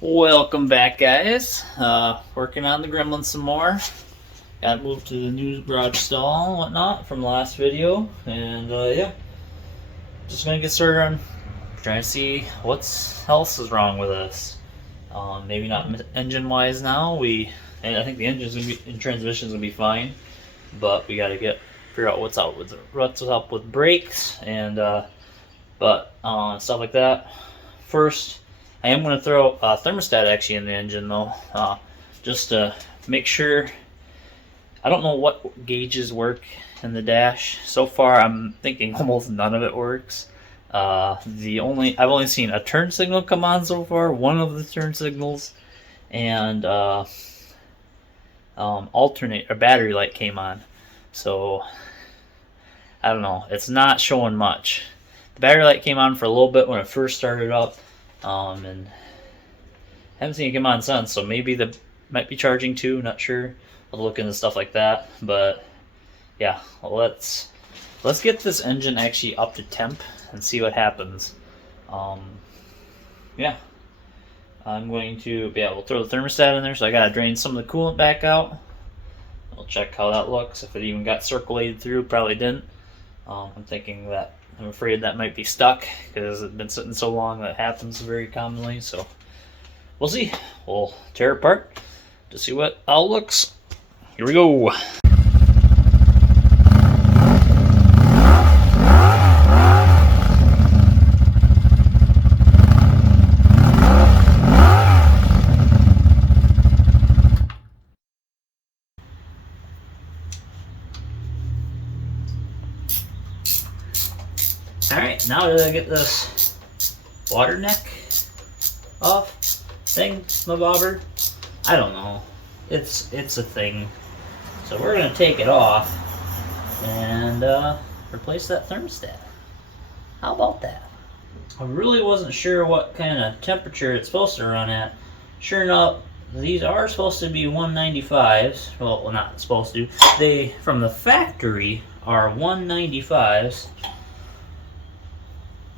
Welcome back, guys. Working on the Gremlin some more. Got moved to the new garage stall and whatnot from the last video, and yeah, just gonna get started on trying to see what else is wrong with us. Maybe not engine-wise now. And I think the engine's gonna be and transmission's gonna be fine, but we gotta figure out what's up with brakes and stuff like that. First, I am going to throw a thermostat actually in the engine though, just to make sure. I don't know what gauges work in the dash. So far, I'm thinking almost none of it works. I've only seen a turn signal come on so far, one of the turn signals, and battery light came on. So I don't know. It's not showing much. The battery light came on for a little bit when it first started up. And haven't seen it come on since, so maybe might be charging too, not sure. I'll look into stuff like that, but yeah, let's get this engine actually up to temp and see what happens. Yeah, I'm going to we'll throw the thermostat in there, so I gotta drain some of the coolant back out. I'll check how that looks, if it even got circulated through. Probably didn't. I'm afraid that might be stuck because it's been sitting so long. That happens very commonly, so we'll see. We'll tear it apart to see how it looks. Here we go. Alright, now that I get this water neck off thing, my bobber, I don't know. It's a thing. So we're going to take it off and replace that thermostat. How about that? I really wasn't sure what kind of temperature it's supposed to run at. Sure enough, these are supposed to be 195s. Well, not supposed to. They, from the factory, are 195s.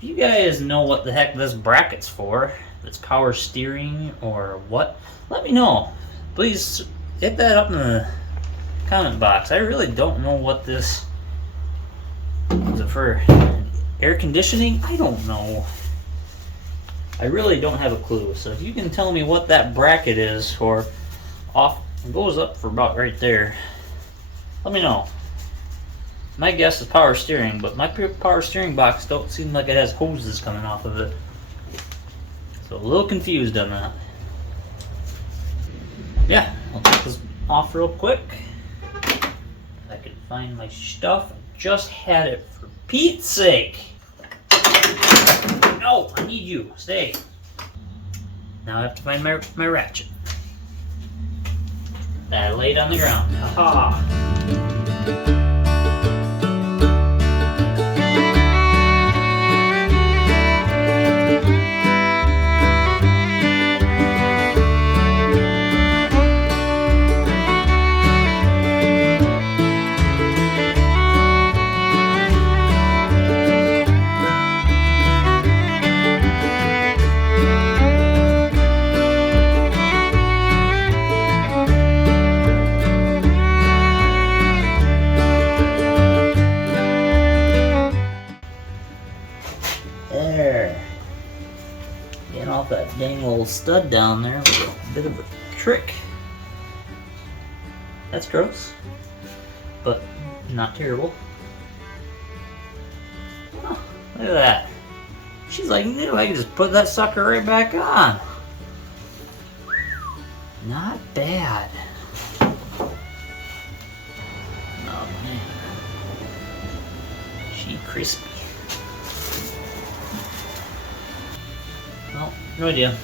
If you guys know what the heck this bracket's for, if it's power steering or what, let me know. Please hit that up in the comment box. I really don't know what this is. It for air conditioning? I don't know. I really don't have a clue. So if you can tell me what that bracket is for, it goes up for about right there. Let me know. My guess is power steering, but my power steering box don't seem like it has hoses coming off of it. So a little confused on that. Yeah, I'll take this off real quick. If I can find my stuff. I just had it, for Pete's sake. No, I need you. Stay. Now I have to find my ratchet that I laid on the ground. Aha! There. Getting off that dang little stud down there with a bit of a trick. That's gross, but not terrible. Oh, look at that. She's like new. I can just put that sucker right back on. Not bad. Oh man. She crispy. Well, no idea.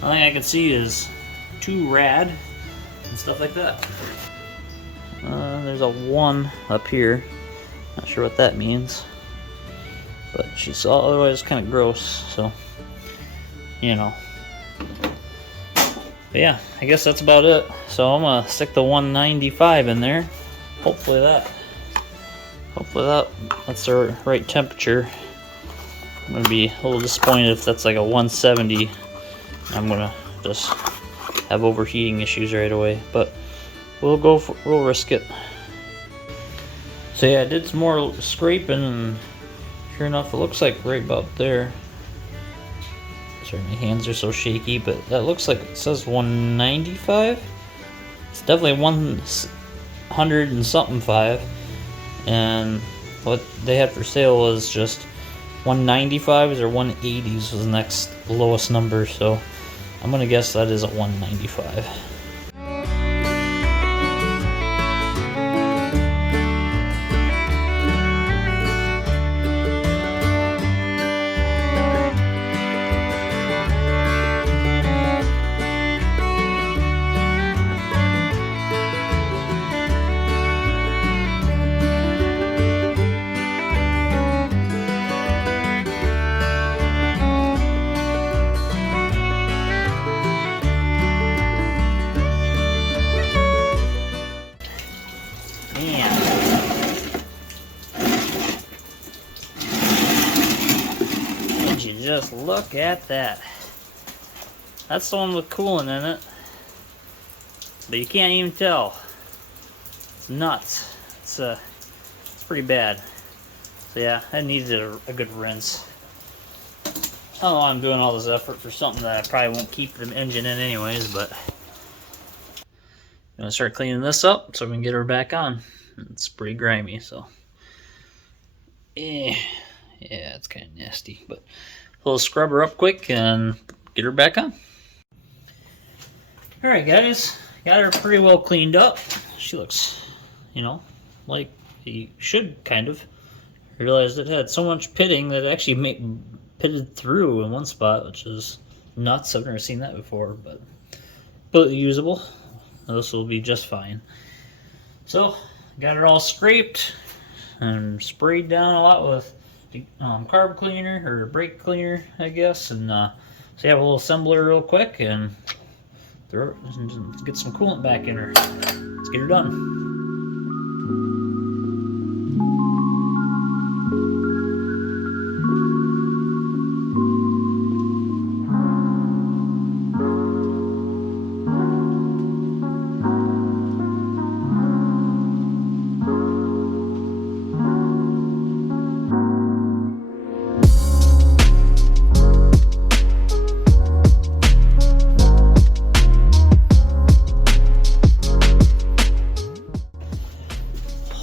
The only thing I can see is 2 rad and stuff like that. There's a 1 up here. Not sure what that means. But she's otherwise kind of gross, so, you know. But yeah, I guess that's about it. So I'm gonna stick the 195 in there. Hopefully that's the right temperature. I'm gonna be a little disappointed if that's like a 170 I'm gonna just have overheating issues right away, but we'll risk it. So yeah, I did some more scraping, and sure enough, it looks like right about there. Sorry, my hands are so shaky, but that looks like it says 195. It's definitely 100 and something 5, and what they had for sale was just 195s or 180s was the next lowest number, so I'm gonna guess that is a 195. Just look at that. That's the one with coolant in it, but you can't even tell. It's nuts. It's pretty bad. So yeah, that needs a good rinse. I don't know why I'm doing all this effort for something that I probably won't keep the engine in anyways, but I'm gonna start cleaning this up so we can get her back on. It's pretty grimy, so yeah, it's kind of nasty, but we'll scrub her up quick and get her back on. Alright guys, got her pretty well cleaned up. She looks, like he should kind of. I realized it had so much pitting that it actually pitted through in one spot, which is nuts. I've never seen that before, but completely usable. This will be just fine. So, got her all scraped and sprayed down a lot with carb cleaner or brake cleaner, I guess, and so yeah, we'll assemble her real quick and get some coolant back in her. Let's get her done.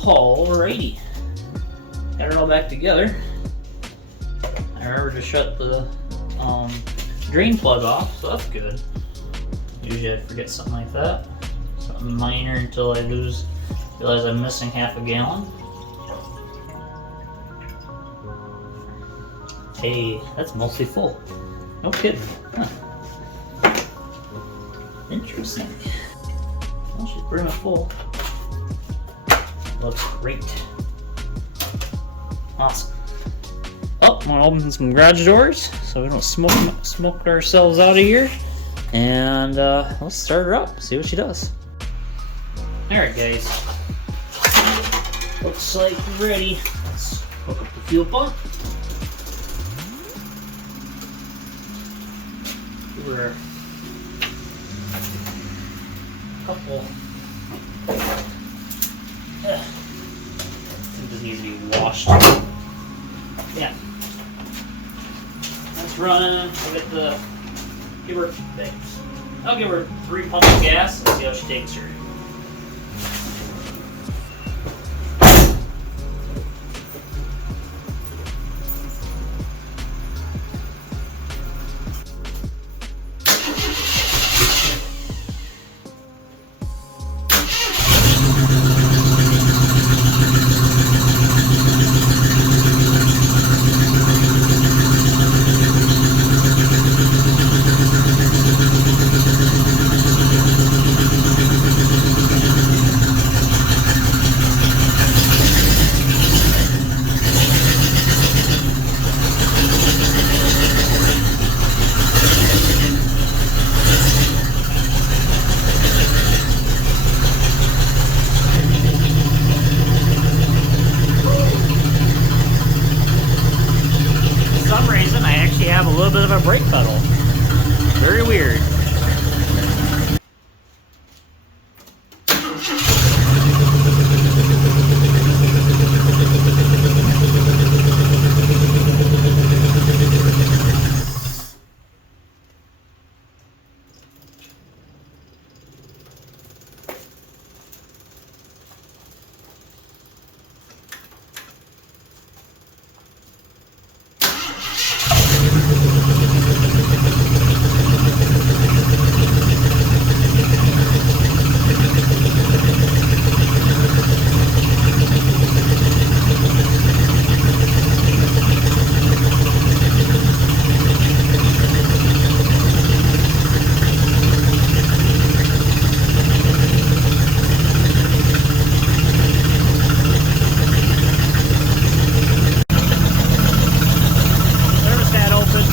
Alrighty, got it all back together. I remember to shut the drain plug off, so that's good. Usually I'd forget something like that. Something minor until I realize I'm missing half a gallon. Hey, that's mostly full. No kidding. Huh. Interesting. Well, she's pretty much full. Looks great. Awesome. Oh, I'm gonna open some garage doors so we don't smoke ourselves out of here. And let's start her up, see what she does. Alright guys. Looks like we're ready. Let's hook up the fuel pump. Give her a couple. This needs to be washed. Yeah. That's running. I'll give her 3 pumps of gas and see how she takes her. Very weird. Thermostat open.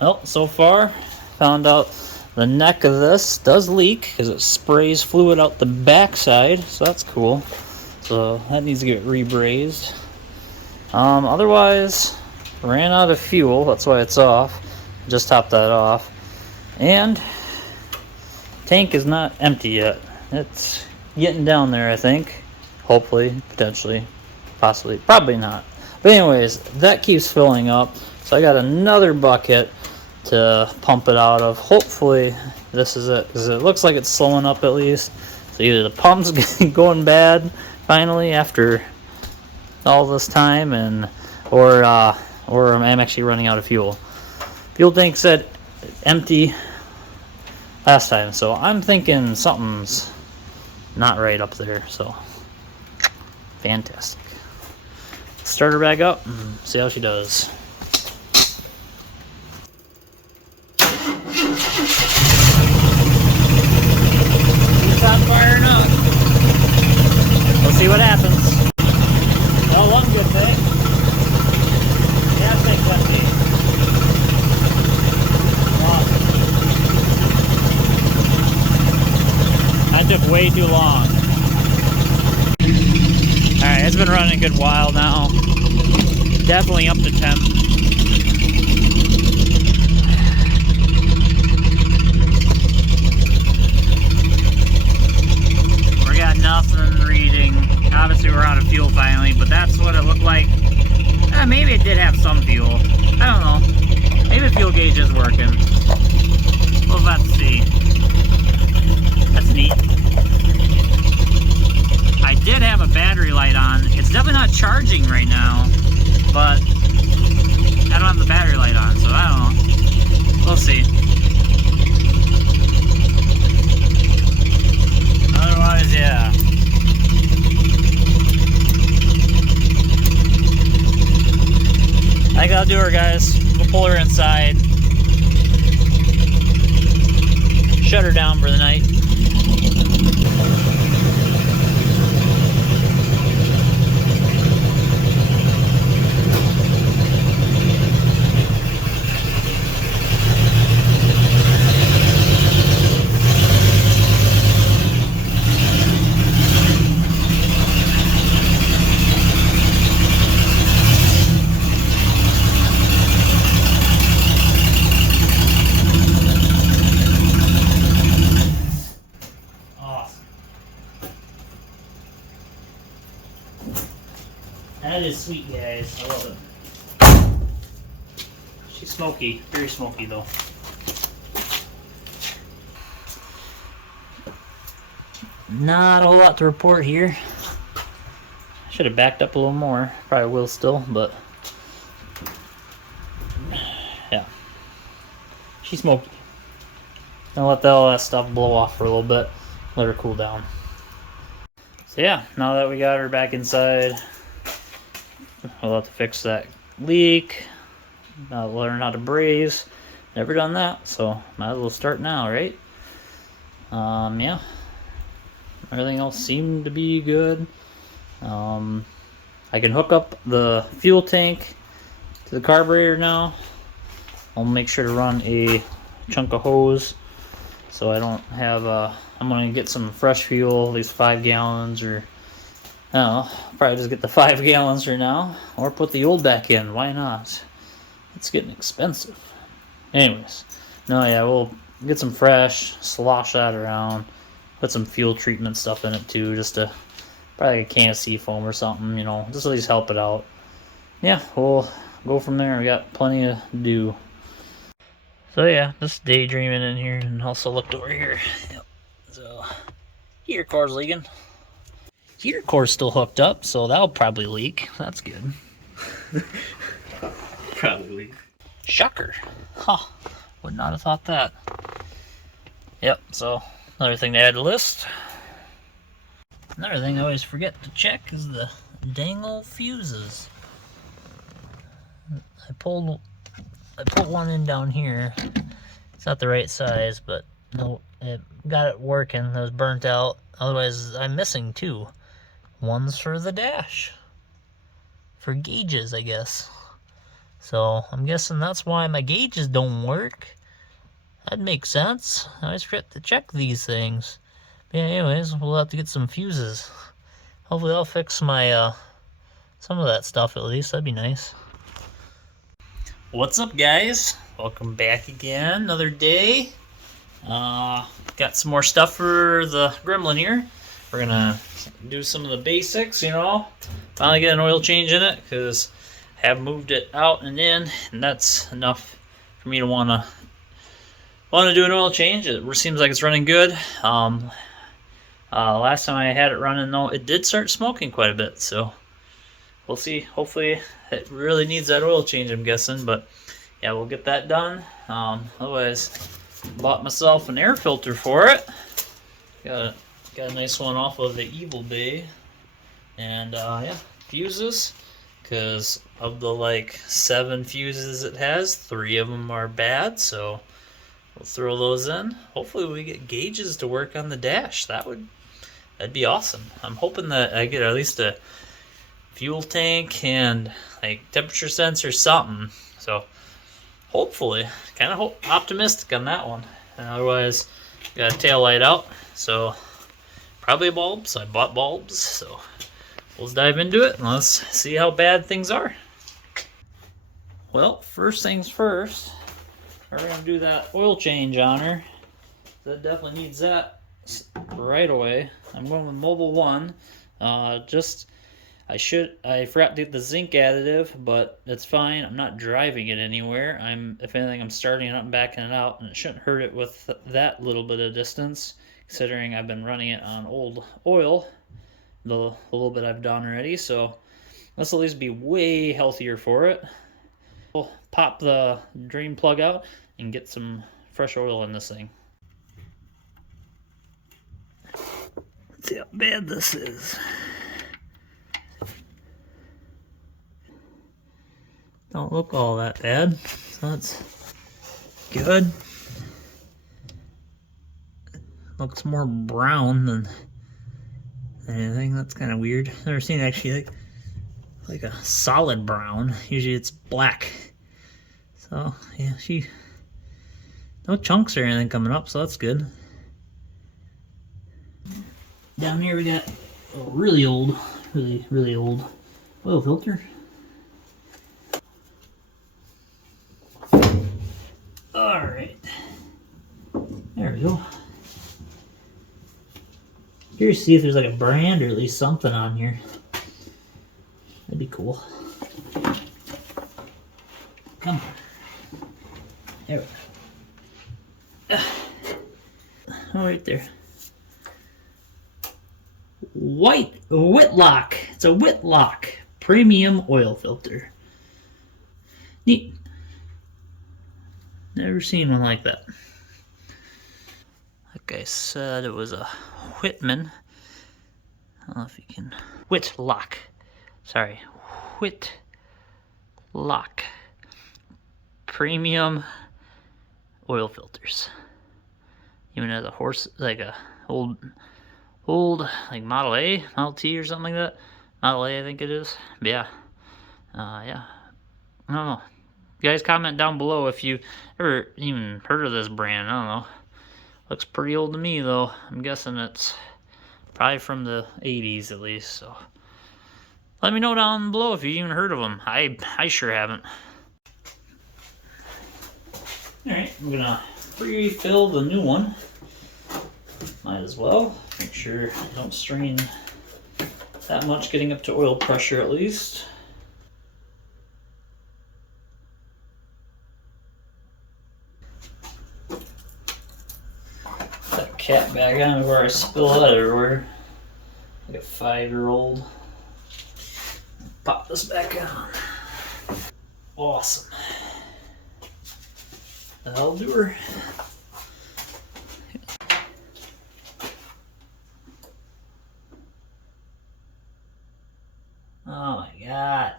Well, so far, found out the neck of this does leak because it sprays fluid out the backside, so that's cool. So that needs to get rebrazed. Otherwise, ran out of fuel, that's why it's off. Just topped that off. And tank is not empty yet. It's getting down there, I think. Hopefully, potentially, possibly, probably not. But anyways, that keeps filling up. So I got another bucket to pump it out of. Hopefully this is it, because it looks like it's slowing up at least. So either the pump's going bad finally after all this time, and or I'm actually running out of fuel. Fuel tank said empty last time, so I'm thinking something's not right up there. So fantastic. Start her back up and see how she does. It's on fire enough. We'll see what happens. Well, one good thing. Gas tank's empty. Awesome. That took way too long. Alright, it's been running a good while now. Definitely up to temp. We got nothing reading. Obviously we're out of fuel finally, but that's what it looked like. Maybe it did have some fuel. I don't know. Maybe the fuel gauge is working. We'll have to see. That's neat. I did have a battery light on. It's definitely not charging right now, but I don't have the battery light on, so I don't know. We'll see. Otherwise, yeah. I think I'll do her, guys. We'll pull her inside. Shut her down for the night. That is sweet, guys. I love it. She's smoky. Very smoky, though. Not a whole lot to report here. I should have backed up a little more. Probably will still, but... yeah. She's smoky. I'll let all that stuff blow off for a little bit. Let her cool down. So yeah, now that we got her back inside, we'll have to fix that leak. Learn how to braze. Never done that, so might as well start now, right? Yeah. Everything else seemed to be good. I can hook up the fuel tank to the carburetor now. I'll make sure to run a chunk of hose so I don't have I'm gonna get some fresh fuel, at least 5 gallons, or I don't know, probably just get the 5 gallons for now, or put the old back in. Why not? It's getting expensive. Anyways, no, yeah, we'll get some fresh, slosh that around, put some fuel treatment stuff in it too, just to probably like a can of seafoam or something, you know, just at least help it out. Yeah, we'll go from there. We got plenty to do. So yeah, just daydreaming in here, and also looked over here. Yep. So heater core's leaking. Heater core's still hooked up, so that'll probably leak. That's good. Probably leak. Shocker. Huh. Would not have thought that. Yep, so another thing to add to the list. Another thing I always forget to check is the dang old fuses. I put one in down here. It's not the right size, but no, it got it working. It was burnt out. Otherwise, I'm missing two. One's for the dash. For gauges, I guess. So I'm guessing that's why my gauges don't work. That'd make sense. I always forget to check these things. But yeah, anyways, we'll have to get some fuses. Hopefully that'll fix my some of that stuff at least. That'd be nice. What's up, guys? Welcome back again. Another day. Got some more stuff for the Gremlin here. We're gonna do some of the basics, you know. Finally get an oil change in it because I have moved it out and in, and that's enough for me to wanna do an oil change. It seems like it's running good. Last time I had it running though, it did start smoking quite a bit, so we'll see. Hopefully it really needs that oil change, I'm guessing, but yeah, we'll get that done. Otherwise, bought myself an air filter for it. Got a nice one off of the Evil Bay, and yeah, fuses. Because of the like 7 fuses it has, 3 of them are bad, so we'll throw those in. Hopefully we get gauges to work on the dash. That'd be awesome. I'm hoping that I get at least a fuel tank and like temperature sensor, something. So hopefully, kind of optimistic on that one. And otherwise, got a tail light out, so probably bulbs. I bought bulbs, so let's dive into it and let's see how bad things are. Well, first things first, we're gonna do that oil change on her. That definitely needs that right away. I'm going with Mobile One. I forgot to get the zinc additive, but it's fine. I'm not driving it anywhere. If anything, I'm starting it up and backing it out, and it shouldn't hurt it with that little bit of distance, considering I've been running it on old oil, the little bit I've done already. So let's at least be way healthier for it. We'll pop the drain plug out and get some fresh oil in this thing. Let's see how bad this is. Don't look all that bad, so that's good. Looks more brown than anything. That's kind of weird. I've never seen actually like a solid brown. Usually it's black. So yeah, no chunks or anything coming up, so that's good. Down here we got a really old oil filter. Alright. There we go. Curious to see if there's like a brand or at least something on here. That'd be cool. Come on. There we go. Oh, right there. Whitlock. It's a Whitlock premium oil filter. Neat. Never seen one like that. Like I said, it was a Whitman. I don't know if you can. Whitlock. Sorry. Whitlock. Premium oil filters. Even has a horse, like a old like Model A, Model T or something like that. Model A, I think it is. But yeah. Yeah. I don't know. guys comment down below if you ever even heard of this brand. I don't know. Looks pretty old to me though. I'm guessing it's probably from the 80s at least. So let me know down below if you even heard of them. I sure haven't. Alright, I'm gonna refill the new one. Might as well. Make sure I don't strain that much, getting up to oil pressure at least. That cap bag on where I spill it everywhere. Like a 5-year-old. Pop this back on. Awesome. That'll do her. Oh my god.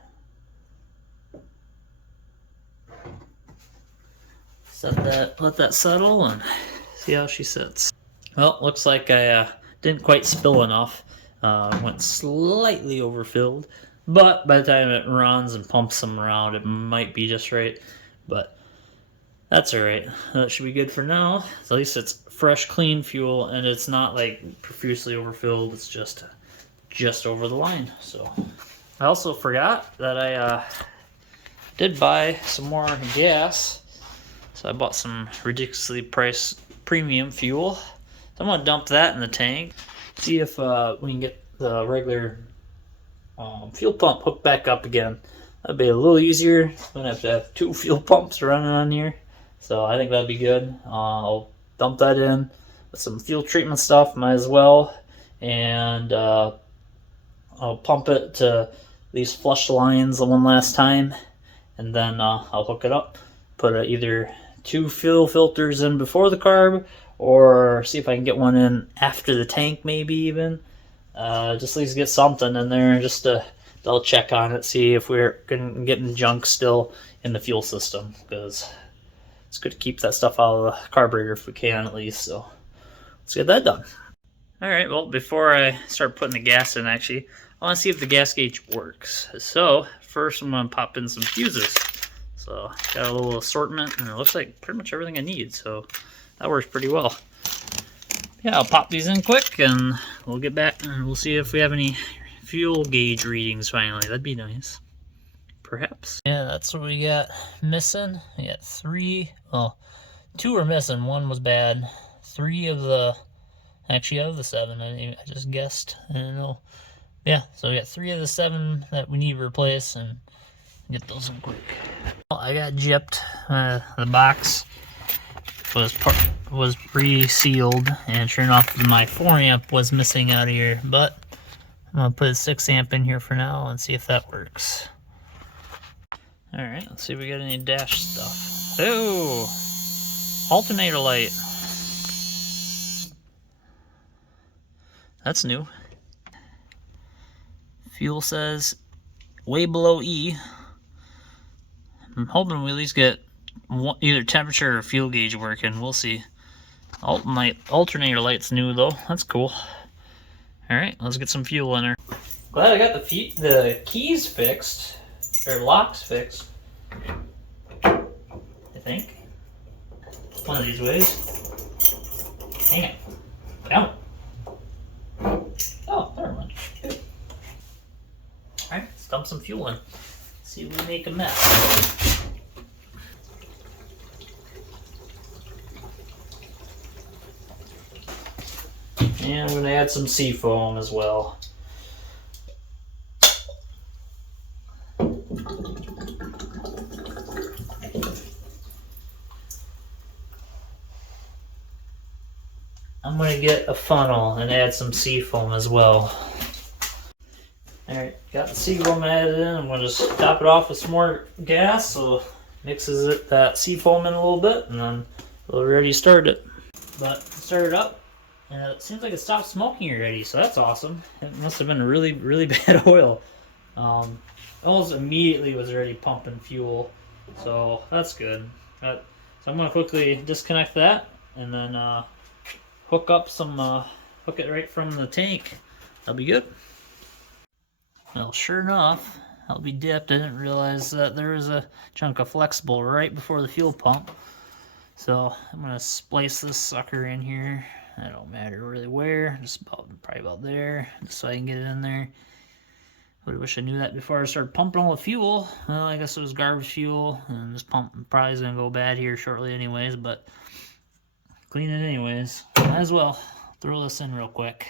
Let that settle and see how she sits. Well, looks like I didn't quite spill enough. Went slightly overfilled, but by the time it runs and pumps them around, it might be just right. But that's alright. That should be good for now. At least it's fresh, clean fuel, and it's not like profusely overfilled. It's just over the line. So I also forgot that I did buy some more gas. So I bought some ridiculously priced premium fuel. So I'm gonna dump that in the tank. See if we can get the regular fuel pump hooked back up again. That'd be a little easier. I'm gonna have to have 2 fuel pumps running on here. So I think that'd be good. I'll dump that in with some fuel treatment stuff, might as well. And I'll pump it to at least flush the lines one last time. And then I'll hook it up. Put either 2 fuel filters in before the carb, or see if I can get one in after the tank, maybe even. Just at least get something in there just to double check on it, see if we're getting junk still in the fuel system, because it's good to keep that stuff out of the carburetor if we can at least. So let's get that done. Alright, well, before I start putting the gas in, actually, I want to see if the gas gauge works. So first I'm going to pop in some fuses. So got a little assortment, and it looks like pretty much everything I need, so that works pretty well. Yeah, I'll pop these in quick, and we'll get back, and we'll see if we have any fuel gauge readings finally. That'd be nice. Perhaps. Yeah, that's what we got missing. We got 3, well, 2 were missing, 1 was bad. 3 of the, actually of the 7, I just guessed, I don't know. Yeah, so we got 3 of the 7 that we need to replace, and get those in quick. Well, I got gypped. The box was pre-sealed, and sure enough, my 4 amp was missing out of here. But I'm gonna put a 6 amp in here for now and see if that works. All right, let's see if we got any dash stuff. Oh, alternator light. That's new. Fuel says way below E. I'm hoping we at least get either temperature or fuel gauge working. We'll see. Alternator light's new though. That's cool. Alright, let's get some fuel in there. Glad I got the keys fixed. Or locks fixed. I think. One of these ways. Hang it. Come on. Oh, never mind. Good. Alright, let's dump some fuel in. See if we make a mess. And I'm going to add some seafoam as well. I'm going to get a funnel and add some seafoam as well. Alright, got the seafoam added in. I'm going to just top it off with some more gas, so mixes that seafoam in a little bit, and then we'll already start it. But start it up, and it seems like it stopped smoking already, so that's awesome. It must have been really, really bad oil. Almost immediately was already pumping fuel, so that's good. So I'm going to quickly disconnect that, and then hook it right from the tank. That'll be good. Well, sure enough, I'll be dipped. I didn't realize that there was a chunk of flexible right before the fuel pump. So I'm gonna splice this sucker in here. It don't matter really where, just probably about there, just so I can get it in there. But I wish I knew that before I started pumping all the fuel. Well, I guess it was garbage fuel, and this pump probably is gonna go bad here shortly anyways, but clean it anyways. Might as well throw this in real quick.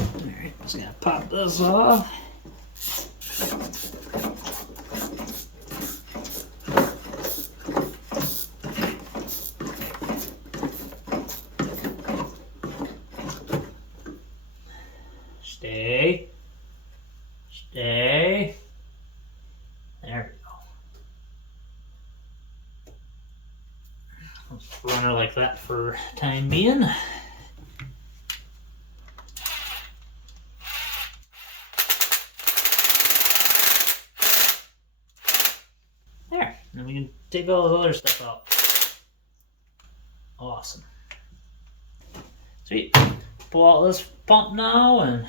Alright, just gonna pop this off. Stay. Stay. There we go. Let's run her like that for time being. There. And we can take all the other stuff out. Awesome. Sweet. Pull out this pump now and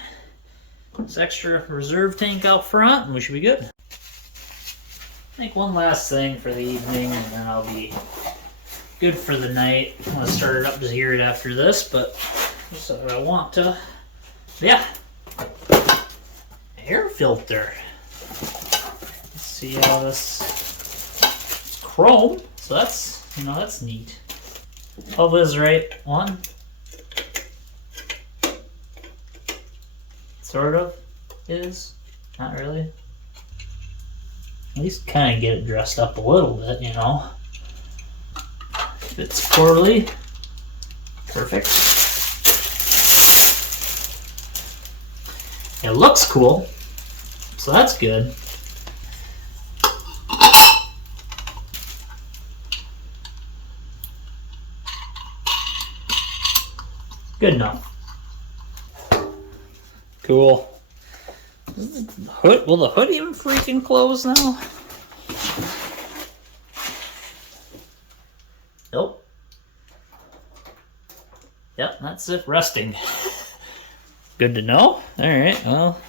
this extra reserve tank out front, and we should be good. Make one last thing for the evening, and then I'll be good for the night. I'm gonna start it up to hear it after this, but that's what I want to. Yeah, air filter. Let's see how this chrome. So that's that's neat. All is right. One. Sort of is. Not really. At least kind of get it dressed up a little bit, Fits poorly. Perfect. It looks cool. So that's good. Good enough. Cool. Hood? Will the hood even freaking close now? Nope. Yep, that's it. Resting. Good to know. Alright, well,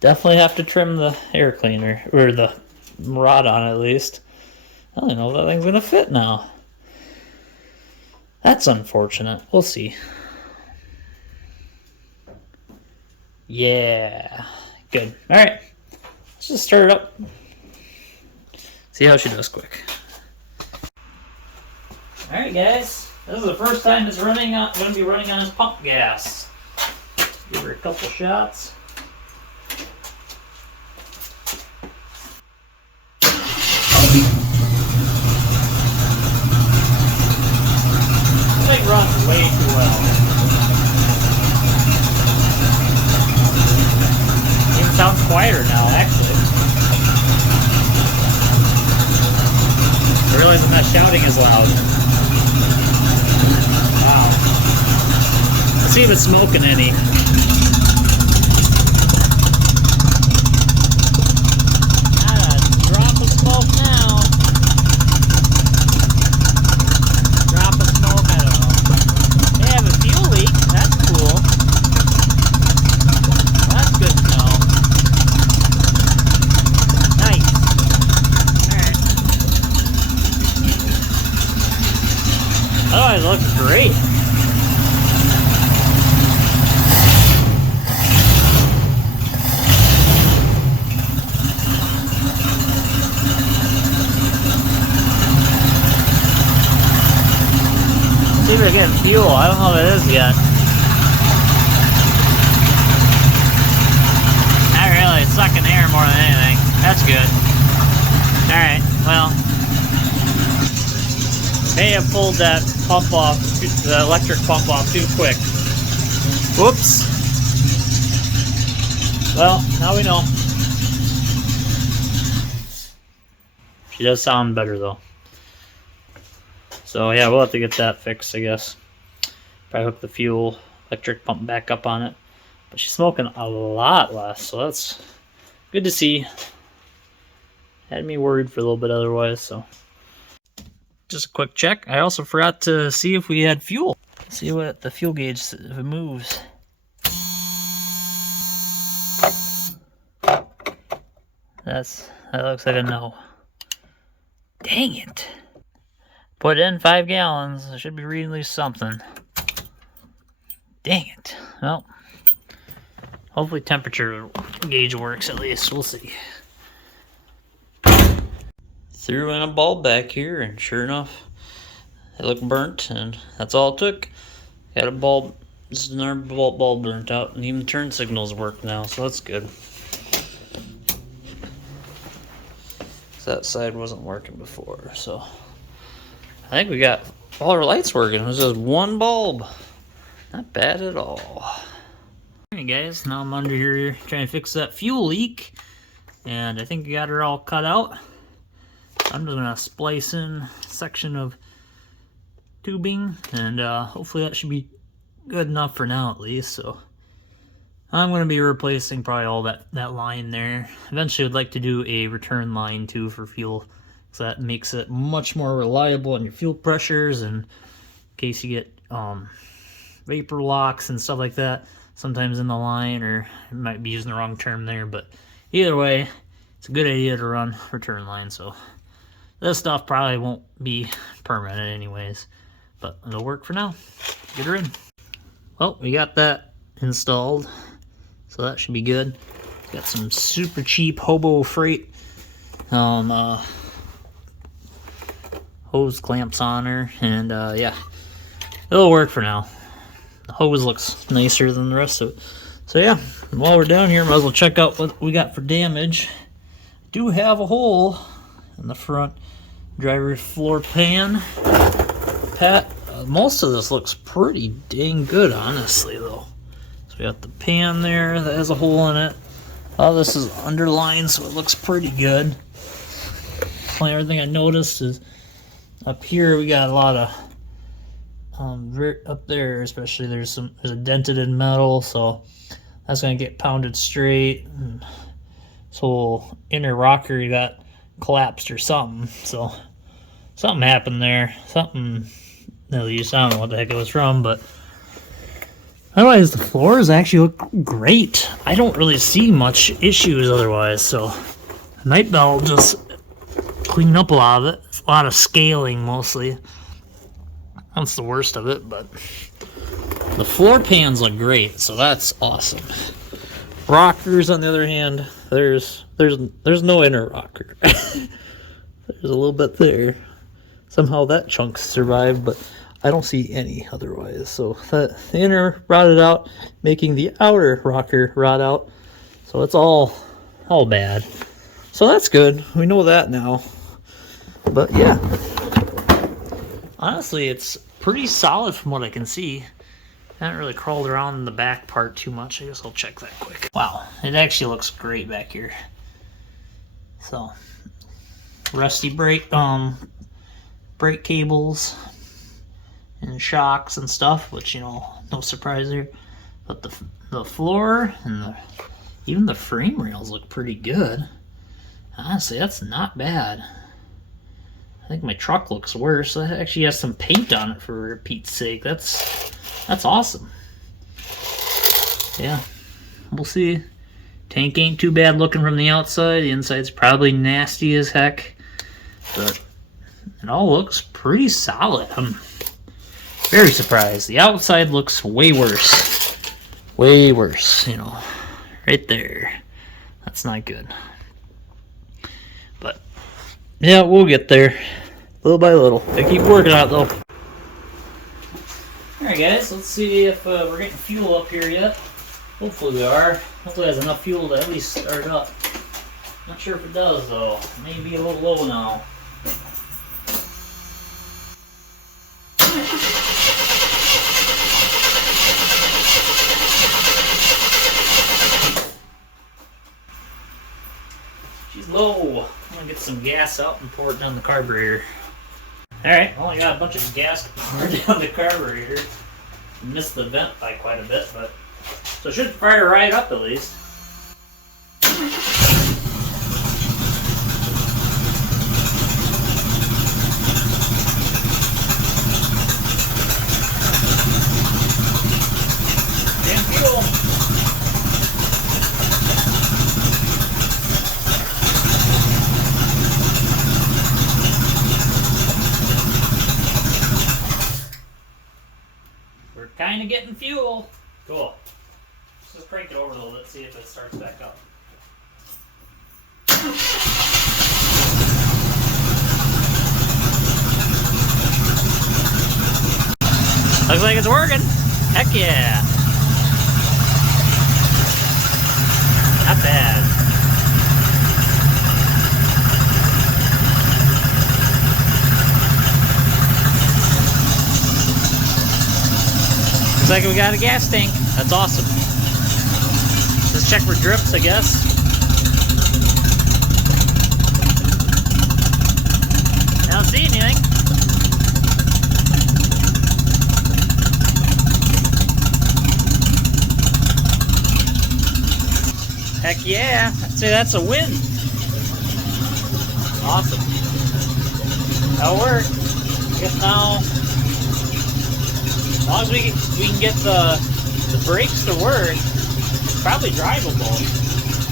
definitely have to trim the air cleaner, or the rod on it at least. I don't know if that thing's gonna fit now. That's unfortunate. We'll see. Yeah. Good. Alright. Let's just start it up. See how she does quick. Alright guys. This is the first time it's going to be running on this pump gas. Give her a couple shots. This thing runs way too well. It sounds quieter now, actually. I realize I'm not shouting as loud. Wow. Let's see if it's smoking any. Not a drop of smoke now. Drop of smoke, I don't know. They have a fuel leak. That's cool. That's good to know. Nice. Alright. Oh, it looks great. See if we're getting fuel. I don't know if it is yet. Not really. It's sucking air more than anything. That's good. Alright, well. May have pulled that pump off, the electric pump off too quick. Whoops. Well, now we know. She does sound better though. So yeah, we'll have to get that fixed, I guess. Probably hook the fuel electric pump back up on it. But she's smoking a lot less, so that's good to see. Had me worried for a little bit otherwise, so. Just a quick check. I also forgot to see if we had fuel. See what the fuel gauge, if it moves. That looks like a no. Dang it. Put in 5 gallons. I should be reading at least something. Dang it. Well, hopefully temperature gauge works at least. We'll see. Threw in a bulb back here, and sure enough, it looked burnt, and that's all it took. Got a bulb. This is another bulb burnt out, and even the turn signals work now, so that's good. That side wasn't working before, so I think we got all our lights working. It was just one bulb. Not bad at all. Alright guys, now I'm under here trying to fix that fuel leak, and I think we got her all cut out. I'm just gonna splice in a section of tubing, and hopefully that should be good enough for now at least. So I'm gonna be replacing probably all that line there. Eventually I'd like to do a return line too for fuel, so that makes it much more reliable on your fuel pressures, and in case you get vapor locks and stuff like that sometimes in the line, or I might be using the wrong term there, but either way it's a good idea to run return line. So this stuff probably won't be permanent anyways, but it'll work for now. Get her in. Well, we got that installed, so that should be good. Got some super cheap hobo freight hose clamps on her, and yeah, it'll work for now. The hose looks nicer than the rest of it. So yeah, while we're down here, might as well check out what we got for damage. Do have a hole in the front driver floor pan. Most of this looks pretty dang good, honestly, though. So we got the pan there that has a hole in it. All this is underlined, so it looks pretty good. Only other thing I noticed is up here we got a lot of up there, especially there's a dented in metal, so that's gonna get pounded straight. And this whole inner rocker got collapsed or something. So something happened there. Something, at least I don't know what the heck it was from, but otherwise the floors actually look great. I don't really see much issues otherwise, so night belt just cleaned up a lot of it. It's a lot of scaling mostly. That's the worst of it, but the floor pans look great, so that's awesome. Rockers, on the other hand, there's no inner rocker. There's a little bit there. Somehow that chunk survived, but I don't see any otherwise. So the inner rotted out, making the outer rocker rot out. So it's all bad. So that's good. We know that now. But yeah, honestly, it's pretty solid from what I can see. I haven't really crawled around the back part too much. I guess I'll check that quick. Wow, it actually looks great back here. So rusty brake cables and shocks and stuff, which, you know, no surprise there. But the floor and even the frame rails look pretty good. Honestly, that's not bad. I think my truck looks worse. That actually has some paint on it, for Pete's sake. That's awesome. Yeah, we'll see. Tank ain't too bad looking from the outside. The inside's probably nasty as heck, but it all looks pretty solid. I'm very surprised. The outside looks way worse. Way worse, you know. Right there. That's not good. But yeah, we'll get there. Little by little. I keep working on it though. Alright guys, let's see if we're getting fuel up here yet. Hopefully we are. Hopefully it has enough fuel to at least start up. Not sure if it does though. It may be a little low now. She's low. I'm gonna get some gas out and pour it down the carburetor. Alright, only got a bunch of gas poured down the carburetor. Missed the vent by quite a bit, but so it should fire right up at least. Damn fuel. kind of getting fuel. Cool. Let's just crank it over a little bit, see if it starts back up. Looks like it's working. Heck yeah. Not bad. Looks like we got a gas tank. That's awesome. Let's check for drips, I guess. I don't see anything. Heck yeah. I'd say that's a win. Awesome. That'll work. I guess now, as long as we can get the brakes to work, it's probably drivable.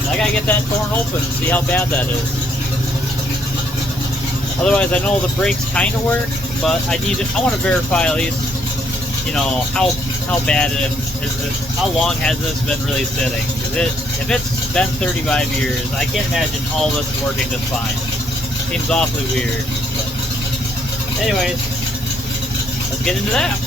I gotta get that torn open and see how bad that is. Otherwise, I know the brakes kind of work, but I want to verify at least, you know, how bad how long has this been really sitting? Because if it's been 35 years, I can't imagine all this is working just fine. Seems awfully weird. But anyways, let's get into that.